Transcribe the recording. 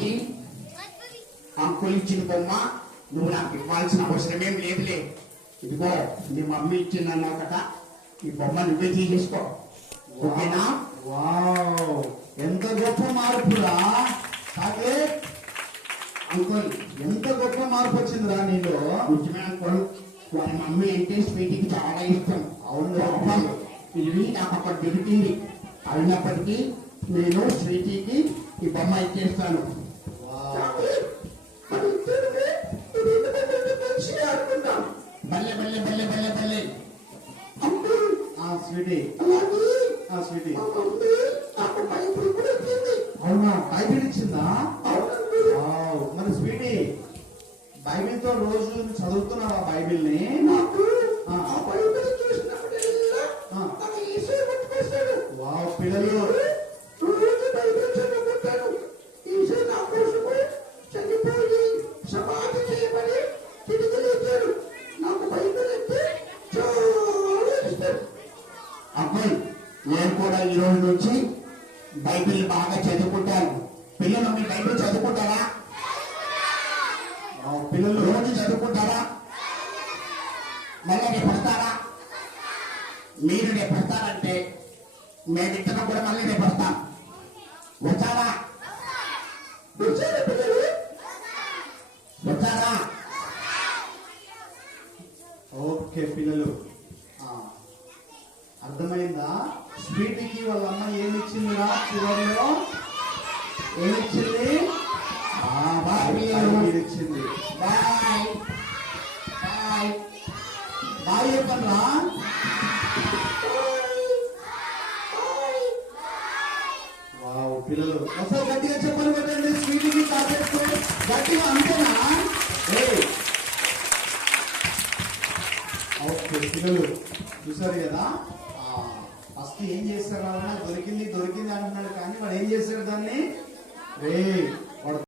ఇది అంకుల్ ఇచ్చిన బొమ్మ, నువ్వు నాకు ఇవ్వాల్సిన అవసరమేం లేదులే. ఇదిగో నీ మమ్మీ ఇచ్చిందన్నావు కదా, ఈ బొమ్మ నువ్వే తీసేసుకో, ఓకేనా? వావ్, ఎంత గొప్ప మార్పురా సాకేత్. అంకుల్ ఎంత గొప్ప మార్పు వచ్చిందిరా నీలో. నిజమే అంకుల్, వాళ్ళ మమ్మీ అంటే స్వీటీకి చాలా ఇష్టం. అవును. పాపం, ఇది నాకు అక్కడ దొరికింది. అయినప్పటికీ నేను స్వీటీకి ఈ బొమ్మ ఇచ్చేస్తాను. బల్లె బల్లె బల్లె బల్లె బల్లె. స్వీటీ, స్వీటీ, అవునా? అవునా, బైబిల్ ఇచ్చిందా? వావ్, మరి స్వీటీ బైబిల్ తో రోజు చదువుతున్నావా బైబిల్ ని? వావ్, పిల్లలు అంకుల్, నేను కూడా ఈ రోజు నుంచి బైబిల్ బాగా చదువుకుంటాను. పిల్లలు మీ బైబిల్ చదువుకుంటారా? పిల్లలు రోజు చదువుకుంటారా? మళ్ళీ రేపు వస్తారా? మీరు రేపు వస్తారంటే మేమిద్దరం కూడా మళ్ళీ రేపు వస్తాం. వచ్చారా? పిల్లలు వచ్చారా? ఓకే పిల్లలు, అర్థమైందా? స్వీటీకి వాళ్ళ అమ్మ ఏమిచ్చిందిరా? చివరిలో ఏమిచ్చింది? బైబిల్ ఇచ్చింది. బాయ్ బాయ్ బాయ్ చెప్పండిరా. వావ్, పిల్లలు ఒకసారి గట్టిగా చెప్పని పెట్టండి స్వీటీకి కాపెట్టు. గట్టిగా అంతేనా? ఓకే పిల్లలు చూసారు కదా, ఫస్ట్ ఏం చేస్తారు? దొరికింది దొరికింది అంటున్నాడు, కానీ వాడు ఏం చేశాడు దాన్ని?